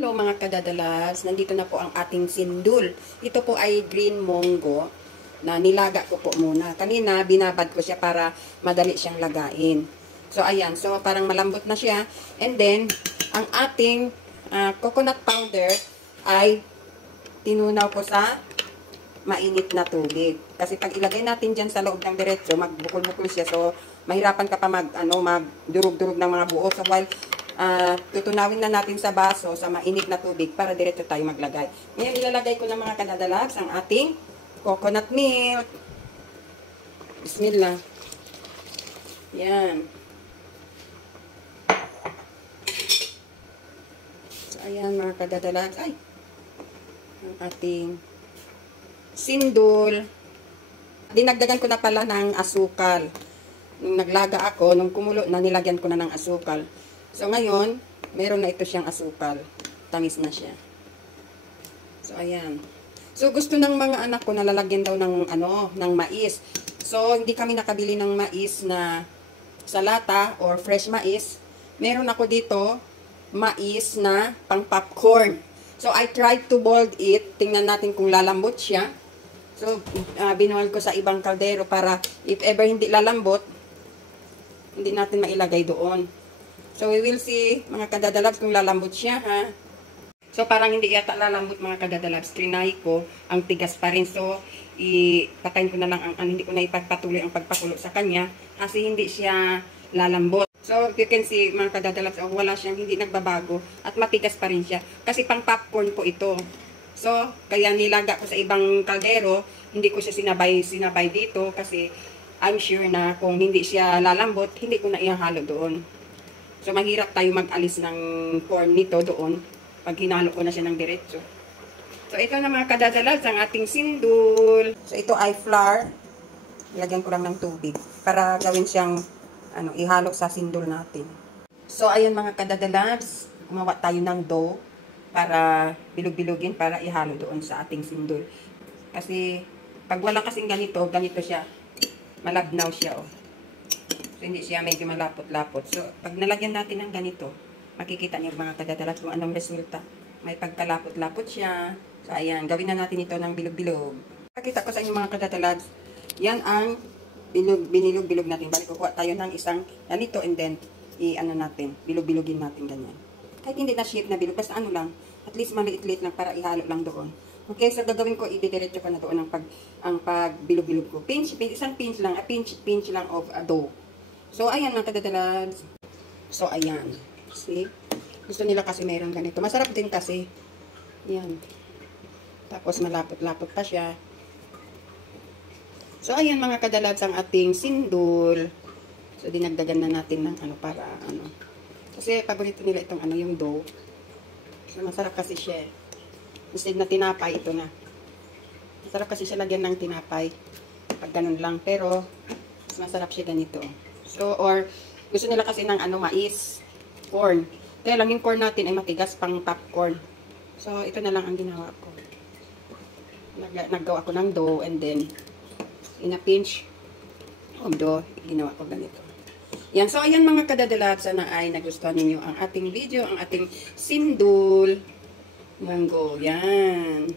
Hello mga kadadalas, nandito na po ang ating sindul. Ito po ay green munggo na nilaga ko po muna. Kanina binabad ko siya para madali siyang lagain. So ayan, so parang malambot na siya. And then, ang ating coconut powder ay tinunaw ko sa mainit na tubig. Kasi pag ilagay natin dyan sa loob ng diretso, magbukol-bukol siya. So mahirapan ka pa magdurog-durog ng mga buo. So while tutunawin na natin sa baso sa mainit na tubig para diretso tayo maglagay. Ngayon ilalagay ko ng mga kadadalags ang ating coconut milk. Bismillah. Yan. So ayan mga kadadalags. Ay! Ang ating sindul. Dinagdagan ko na pala ng asukal. Nung naglaga ako, nung kumulo na, nilagyan ko na ng asukal. So, ngayon, meron na ito siyang asukal. Tamis na siya. So, ayan. So, gusto ng mga anak ko na lalagyan daw ng, ng mais. So, hindi kami nakabili ng mais na sa lata or fresh mais. Meron ako dito, mais na pang popcorn. So, I tried to boil it. Tingnan natin kung lalambot siya. So, binuhal ko sa ibang kaldero para if ever hindi lalambot, hindi natin mailagay doon. So, we will see, mga kadadalabs, kung lalambot siya, ha? So, parang hindi yata lalambot, mga kadadalabs. Trinay ko, ang tigas pa rin. So, ipatayin ko na lang, hindi ko na ipagpatuloy ang pagpakulo sa kanya, kasi hindi siya lalambot. So, you can see, mga kadadalabs, wala siyang, hindi nagbabago, at matigas pa rin siya. Kasi pang popcorn po ito. So, kaya nilaga ko sa ibang kaldero, hindi ko siya sinabay dito, kasi I'm sure na kung hindi siya lalambot, hindi ko na ihahalo doon. So, mahirap tayo mag-alis ng corn nito doon pag hinalo ko na siya ng diretso. So, ito na mga kadadalas, ang ating sindul. So, ito ay flour. Ilagyan ko lang ng tubig para gawin siyang ihalo sa sindul natin. So, ayan mga kadadalas, gumawa tayo ng dough para bilog-bilogin para ihalo doon sa ating sindul. Kasi, pag wala kasing ganito siya. Malabnaw siya, oh. So, hindi siya medyo malapot-lapot. So, pag nalagyan natin ng ganito, makikita niyo mga kadadalas kung anong resulta. May pagkalapot-lapot siya. So, ayan. Gawin na natin ito ng bilog-bilog. Pakita ko sa inyo mga kadadalas. Yan ang binilog-bilog natin. Balik kukuha tayo ng isang ganito and then, natin, bilog-bilogin natin ganyan. Kahit hindi na shape na bilog, basta lang. At least maliit-liit lang para ihalo lang doon. Okay, so gagawin ko, ididiretso ko na doon ang pagbilog-bilog ko. Isang pinch lang of dough. So, ayan mga kadadalas. So, ayan. See? Gusto nila kasi mayroon ganito. Masarap din kasi. Yan. Tapos, malapot-lapot pa siya. So, ayan mga kadadalas ang ating sindul. So, dinagdagan na natin ng para Kasi, paborito nila itong yung dough. So, masarap kasi siya. Instead na tinapay, ito na. Masarap kasi siya lagyan ng tinapay. Pag ganun lang. Pero, mas masarap siya ganito. So, or, gusto nila kasi ng mais, corn. Kaya lang yung corn natin ay matigas pang popcorn. So, ito na lang ang ginawa ko. Naggawa ko ng dough and then, in a pinch of dough, ginawa ko ganito. Yan. So, ayan mga kadadalat, sana ay nagustuhan ninyo ang ating video, ang ating sindul munggo. Yan.